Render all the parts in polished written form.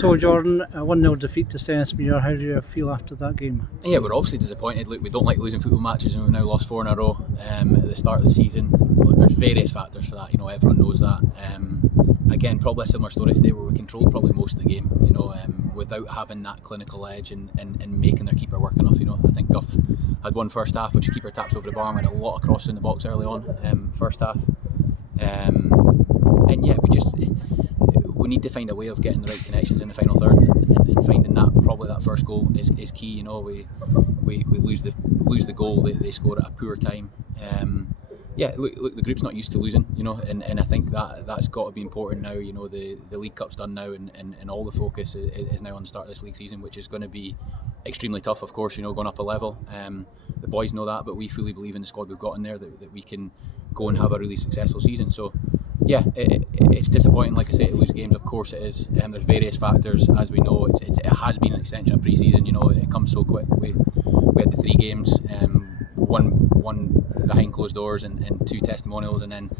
So Jordan, a 1-0 defeat to Stenhousemuir, how do you feel after that game? Yeah, we're obviously disappointed. Look, we don't like losing football matches, and we've now lost 4 in a row at the start of the season. Look, there's various factors for that, everyone knows that. Again, probably a similar story today where we controlled probably most of the game, without having that clinical edge and making their keeper work enough. I think Duff had one first half which the keeper taps over the bar, and we had a lot of crosses in the box early on, first half. And yeah, we need to find a way of getting the right connections in the final third, and finding that probably that first goal is key. We lose the goal, they score at a poor time. Yeah, look, the group's not used to losing, and I think that's got to be important now. The League Cup's done now, and all the focus is now on the start of this league season, which is going to be extremely tough, of course, going up a level. The boys know that, but we fully believe in the squad we've got in there that we can go and have a really successful season. So yeah, it's disappointing, like I say, to lose games. Of course it is. There's various factors, as we know. It has been an extension of pre-season. It comes so quick. We had the 3 games, one behind closed doors and 2 testimonials, and then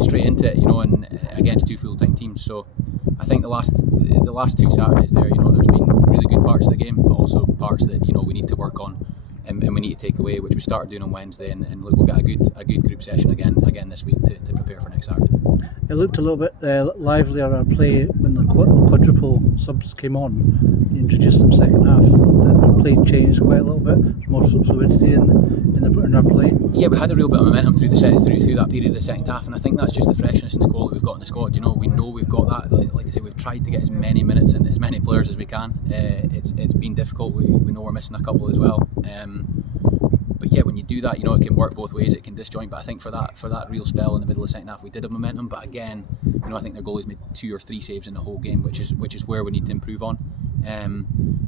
straight into it, and against 2 full-time teams. So I think the last 2 Saturdays there, there's been really good parts of the game, but also parts that we need to work on and we need to take away, which we started doing on Wednesday, and look, we'll get a good group session again this week to prepare for next Saturday. It looked a little bit livelier play when the quadruple subs came on. You introduced them second half. Our play changed quite a little bit. There's more fluidity in our play. Yeah, we had a real bit of momentum through that period of the second half, and I think that's just the freshness and the quality we've got in the squad. We know we've got that. Like I say, we've tried to get as many minutes and as many players as we can. It's been difficult. We know we're missing a couple as well. But yeah, when you do that, it can work both ways. It can disjoint. But I think for that real spell in the middle of the second half, we did have momentum. But again, I think their goalie's made 2 or 3 saves in the whole game, which is where we need to improve on.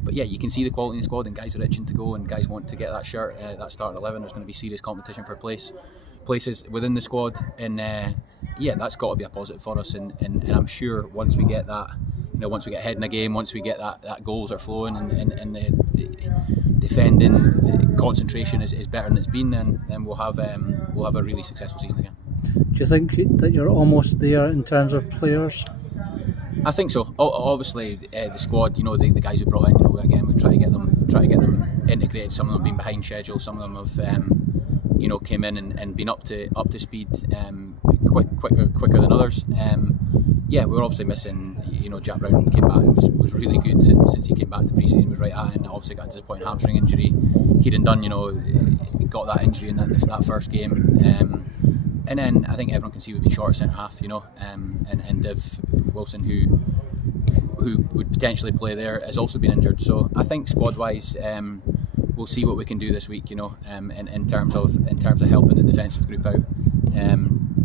But yeah, you can see the quality in the squad, and guys are itching to go, and guys want to get that shirt, that start 11. There's going to be serious competition for places within the squad, and yeah, that's got to be a positive for us. And I'm sure once we get that, once we get ahead in a game, once we get that goals are flowing, and the defending, the concentration is better than it's been, then we'll have a really successful season again. Do you think that you're almost there in terms of players? I think so. Obviously, the squad, the guys we brought in, again, we've tried to get them integrated. Some of them have been behind schedule. Some of them have, came in and been up to speed quicker than others. Yeah, we were obviously missing. Jack Brown came back and was really good since he came back to pre-season. Was right at it, and obviously got a disappointing hamstring injury. Kieran Dunn, got that injury in that first game. And then I think everyone can see we've been short at centre half, and Div Wilson, who would potentially play there, has also been injured. So I think squad-wise, we'll see what we can do this week, in terms of helping the defensive group out.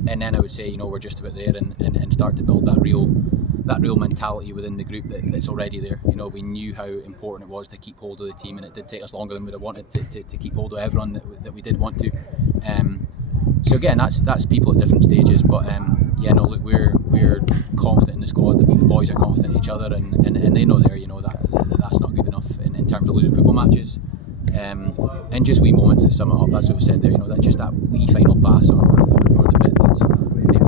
And then I would say, we're just about there, and start to build that real mentality within the group that's already there. We knew how important it was to keep hold of the team, and it did take us longer than we'd have wanted to keep hold of everyone that we did want to. So again, that's people at different stages, but yeah, no, look, we're confident in the squad. The boys are confident in each other, and they know that's not good enough in terms of losing football matches. And just wee moments that sum it up. That's what we said there. That wee final pass or the bit that's maybe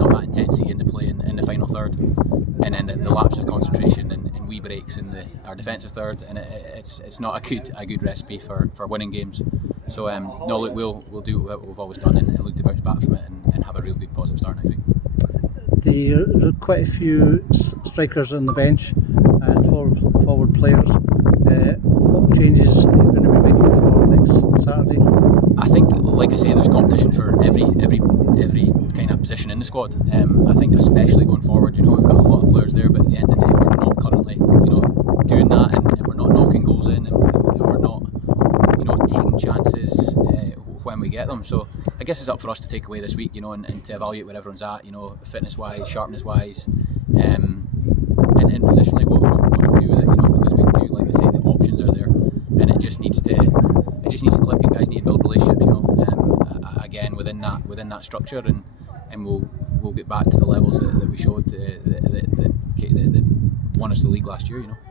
not that intensity in the play in the final third, and then the lapse of concentration and wee breaks in our defensive third, and it's not a good recipe for winning games. So no, look, we'll do what we've always done and look to bounce back from it and have a real good positive start next week. There are quite a few strikers on the bench and forward players. What changes are you going to be making for next Saturday? I think, like I say, there's competition for every kind of position in the squad. I think especially going forward, we've got a lot of players there, but at the end of the day, we're not currently, doing that, and we're not knocking goals in, and we're not, taking chances when we get them. So I guess it's up for us to take away this week, and to evaluate where everyone's at, fitness-wise, sharpness-wise, and positionally what we want to do with it, because we do, like I say, the options are there, and it just needs to click, and guys need to build relationships, again within that structure, and we'll get back to the levels that we showed that won us the league last year,